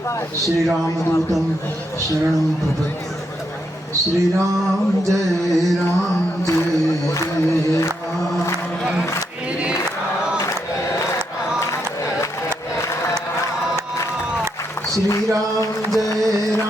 श्रीरामदूतं शरणं प्रपद्ये श्रीराम जय राम जय जय राम श्री राम जय राम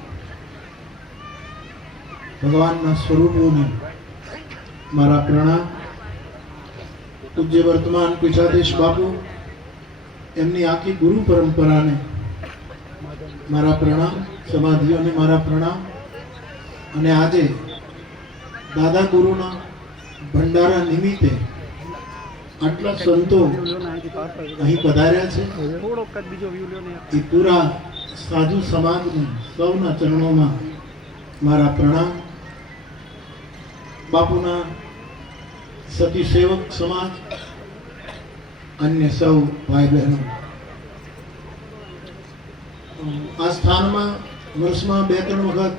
ભગવાનના સ્વરૂપોને મારા પ્રણામ પૂજ્ય વર્તમાન પીઠાધીશ બાપુ, એમની આખી ગુરુ પરંપરાને મારા પ્રણામ સમાધિઓને મારા પ્રણામ અને આજે દાદા ગુરુના ભંડારા નિમિત્તે આટલા સંતો અહીં પધાર્યા છે. એ પૂરા સાધુ સમાજને સૌના ચરણોમાં મારા પ્રણામ બાપુના સતી સેવક સમાજ, અન્ય સૌ ભાઈ બહેનો. આ સ્થાનમાં વર્ષમાં બે ત્રણ વખત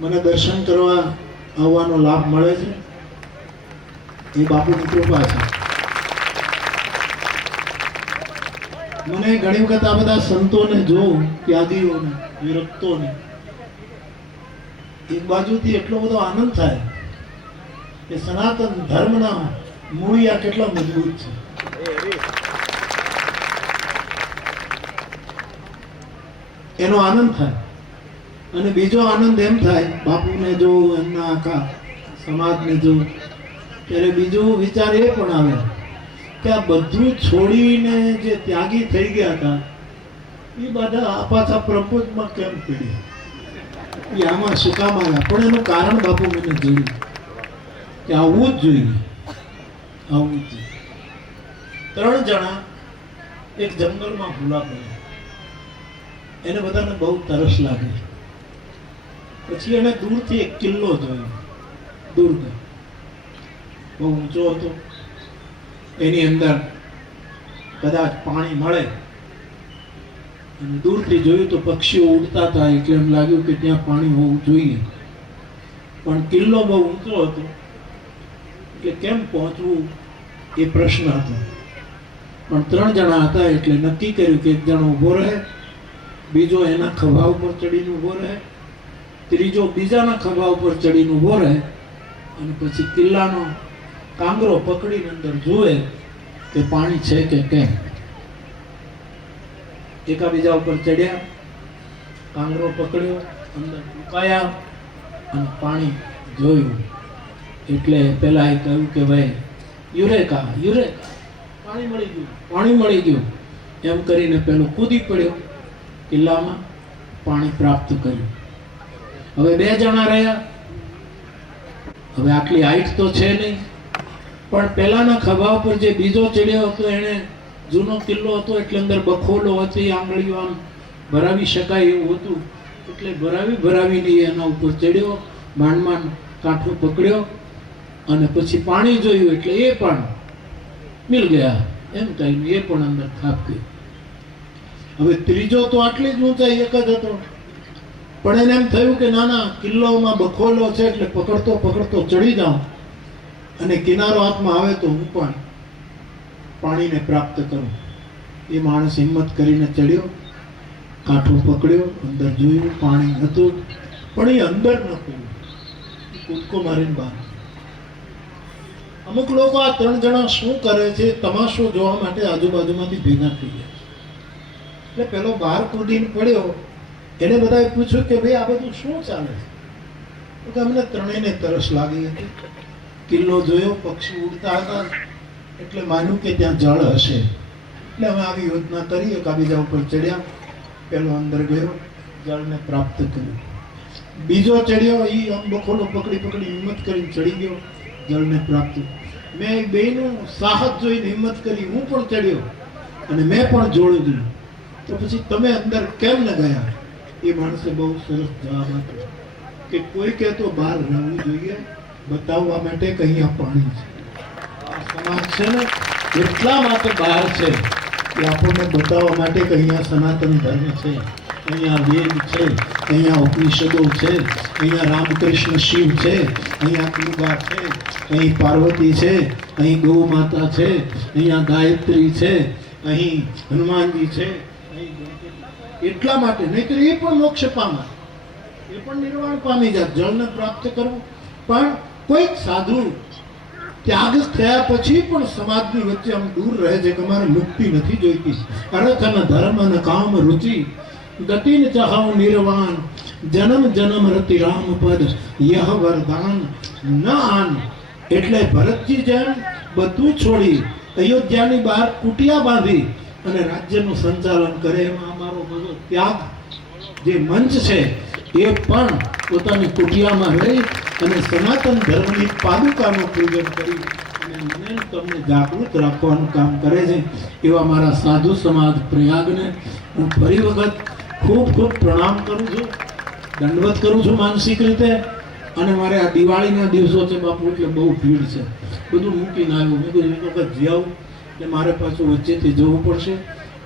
મને દર્શન કરવા આવવાનો લાભ મળે છે. એ બાપુની કૃપા છે. મને ઘણી વખત આ બધા સંતોને જોઉં, ત્યાગીઓને, વિરક્તોને. એક બાજુથી એટલો બધો આનંદ થાય કે સનાતન ધર્મના મૂળિયા કેટલા મજબૂત છે. એનો આનંદ થાય. અને બીજો આનંદ એમ થાય, બાપુને જો એમના આખા સમાજને જો, ત્યારે બીજો વિચાર એ પણ આવે કે આ બધું છોડીને જે ત્યાગી થઈ ગયા હતા, એ બધા આ પાછા પ્રપોઝમાં કેમ પીડ્યા? એ આમાં શું પણ એનું કારણ બાપુ મને જોયું. કે આવવું જ જોઈએ. આવવું જ જોઈએ. ત્રણ જણા એક જંગલમાં ભૂલા પડ્યા. એને બધાને બહુ તરસ લાગી. પછી એને દૂરથી એક કિલ્લો જોયો. દૂર બહુ ઊંચો હતો. એની અંદર કદાચ પાણી મળે. અને દૂરથી જોયું તો પક્ષીઓ ઉડતા હતા. એટલે એમ લાગ્યું કે ત્યાં પાણી હોવું જોઈએ. પણ કિલ્લો બહુ ઊંચો હતો. એટલે કેમ પહોંચવું એ પ્રશ્ન હતો. પણ ત્રણ જણા હતા એટલે નક્કી કર્યું કે એક જણો ઊભો રહે, બીજો એના ખભા ઉપર ચડીને ઊભો રહે, ત્રીજો બીજાના ખભા ઉપર ચડીને ઊભો રહે અને પછી કિલ્લાનો કાંગરો પકડીને અંદર જુએ કે પાણી છે કે કેમ. એકાબીજા ઉપર ચડ્યા, કાંગરો પકડ્યો, અંદર મુકાયા અને પાણી જોયું. એટલે પેલા એ કહ્યું કે ભાઈ, યુરેકા યુરેકા, પાણી મળી ગયું, પાણી મળી ગયું. એમ કરીને પેલો કૂદી પડ્યો, કિલ્લામાં પાણી પ્રાપ્ત કર્યું. હવે બે જણા રહ્યા. હવે આટલી હાઈટ તો છે નહીં. પણ પેલાના ખભા ઉપર જે બીજો ચડ્યો હતો, એને જૂનો કિલ્લો હતો, એટલે અંદર બખોલો હતી, આંગળીઓ આમ ભરાવી શકાય એવું હતું. એટલે ભરાવી ભરાવીને એના ઉપર ચડ્યો, માંડ માંડ કાંઠો પકડ્યો. અને પછી પાણી જોયું એટલે એ પણ મિલ ગયા. એમ કહીને એ પણ અંદર ખાપ ગઈ. હવે ત્રીજો તો આટલી જ ઊંચાઈ એક જ હતો. પણ એને એમ થયું કે ના ના, કિલ્લોમાં બખોલો છે એટલે પકડતો પકડતો ચડી જાઉં. અને કિનારો હાથમાં આવે તો હું પણ પાણીને પ્રાપ્ત કરું. એ માણસ હિંમત કરીને ચડ્યો, કાંઠો પકડ્યો, અંદર જોયું, પાણી હતું, પણ એ અંદર ન પડ્યું. કૂદકો મારીને બહાર અમુક લોકો આ ત્રણ જણા શું કરે છે, તમાશો જોવા માટે આજુબાજુમાંથી ભેગા થઈ ગયા. એટલે પેલો બહાર કૂદીને પડ્યો, એને બધાએ પૂછ્યું કે ભાઈ આ બધું શું ચાલે છે? તો કે અમને ત્રણેયને તરસ લાગી હતી. કિલ્લો જોયો, પક્ષી ઉડતા હતા, એટલે માન્યું કે ત્યાં જળ હશે. એટલે અમે આવી યોજના કરી, એક બીજા ઉપર ચડ્યા. પેલો અંદર ગયો, જળને પ્રાપ્ત કર્યું. બીજો ચડ્યો એ આમ બખોલો પકડી પકડી હિંમત કરીને ચડી ગયો. જળને પ્રાપ્ત. મેં બેનું સાહસ જોઈને હિંમત કરી, હું પણ ચડ્યો અને મેં પણ જોડું દીધું. તો પછી તમે અંદર કેમ ન ગયા? એ માણસે બહુ સરસ જવાબ આપ્યો કે કોઈ કે તો બહાર રહેવું જોઈએ, બતાવવા માટે કંઈ આ પાણી છે. આ સમાજ છે ને, એટલા માટે બહાર છે કે આપણને બતાવવા માટે કે અહીંયા સનાતન ધર્મ છે અહીંયા વેદ છે અહીંયા ઉપનિષદો છે અહીંયા રામકૃષ્ણ શિવ છે અહીંયા કૃપા છે. અહીં પાર્વતી છે, અહીં ગૌ માતા છે, અહીંયા ગાયત્રી છે, અહીં હનુમાનજી છે એટલા માટે, નહીં એ પણ મોક્ષ પામે. એ પણ નિર્વાણ પામી જાય જળને પ્રાપ્ત કરવું. પણ કોઈક સાધુ ત્યાગ થયા પછી પણ સમાજની વચ્ચે આમ દૂર રહે છે કે મારે મુક્તિ નથી જોઈતી. અર્થ અને ધર્મ અને કામ રુચિ ગતિન ચાહવ નિર્વાણ, જન્મ જન્મ રતિ રામ પદ, યહ વરદાન, ન આન. એટલે ભરતજી જેમ બધું છોડી અયોધ્યાની બહાર કુટિયા બાંધી અને રાજ્યનું સંચાલન કરે, એમાં અમારો બધો ત્યાગ જે મંચ છે, એ પણ પોતાની કુટિયામાં રહી અને સનાતન ધર્મની પાદુકાનું પૂજન કરી અને મને તમને જાગૃત રાખવાનું કામ કરે છે, એવા મારા સાધુ સમાજ પ્રયાગને હું ફરી વખત ખૂબ ખૂબ પ્રણામ કરું છું. દંડવત કરું છું માનસિક રીતે. અને મારે આ દિવાળીના દિવસો છે બાપુ, એટલે બહુ ભીડ છે. બધું મૂકીને આવ્યું. મેં કીધું, એક વખત આવું એટલે મારે પાછું વચ્ચેથી જવું પડશે.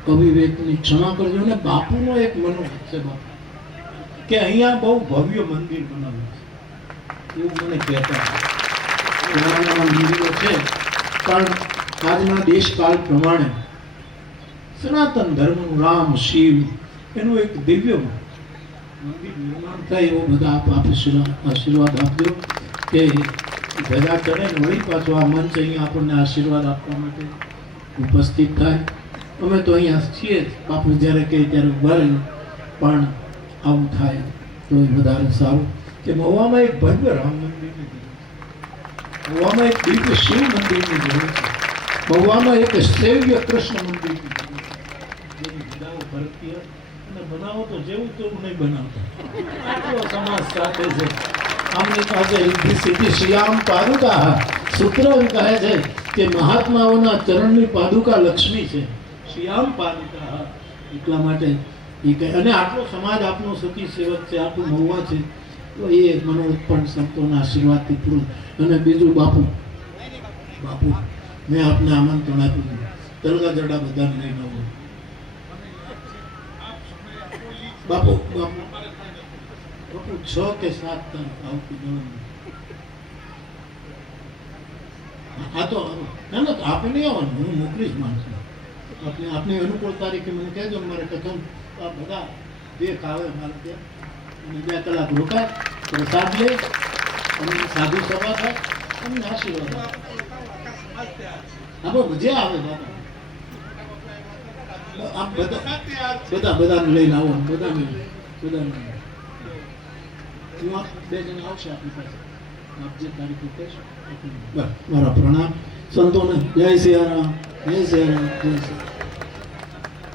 અવિવેકની ક્ષમા કરજો. અને બાપુનો એક મનોભાવ છે બાપુ, કે અહીંયા બહુ ભવ્ય મંદિર બનાવ્યું છે. એવું મને કહેતા મંદિરો છે. પણ આજના દેશકાળ પ્રમાણે સનાતન ધર્મનું રામ, શિવ, એનું એક દિવ્ય એવો બધા આપ આશીર્વાદ આપજો કે ભેગા ચડે ને વળી પાછો આ મંચ અહીંયા આપણને આશીર્વાદ આપવા માટે ઉપસ્થિત થાય. અમે તો અહીંયા છીએ જ. બાપુ જ્યારે કહે ત્યારે ઊભા પણ આવું થાય તો વધારે સારું. કે મહુવામાં એક ભવ્ય રામ મંદિરની મહુવામાં એક દિવ્ય શિવ મંદિરની જરૂર છે. મહુવામાં એક સૈવ્ય કૃષ્ણ મંદિરની જરૂર છે. જેની વિદાઓ ભારતીય અને બનાવો તો જેવું તેવું નહીં બનાવતા. સમાજ સાથે છે. આમની પાસે સૂત્ર એમ કહે છે કે મહાત્માઓના ચરણની પાદુકા લક્ષ્મી છે. શ્રીરામ પાદુકા એટલા માટે એ કહે. અને આટલો સમાજ આપનો સતી સેવક છે આપણું મહુવા છે, તો એ મનોઉત્પન્ન સંતોના આશીર્વાદથી અને બીજું બાપુ. બાપુ, મેં આપને આમંત્રણ આપ્યું. તલગા જડા બધાને લઈને બાપુ બાપુ. છ કે સાત તારીખ આવતી જવાનું હા તો, ના ના આપણે નહીં આવવાનું. હું મોકલીશ માણસને. આપણે આપની અનુકૂળ તારીખે મને કહેજો મારે કથમ આ બધા બે કાવે મારે ત્યાં. અને બે કલાક રોકાય પ્રસાદ લે. અને સાધુ સભા થાય. અને આશીર્વાદ આપે. આપણે જે આવે, બાપા. બધા બધા બધાને લઈને આવો બધાને બધાને બે જણા આવશે આપણી પાસે. આપ જે તારીખે કહેશો બસ, મારા પ્રણામ. સંતોને જય સિયારામ જય સિયારામ જય સિયારામ.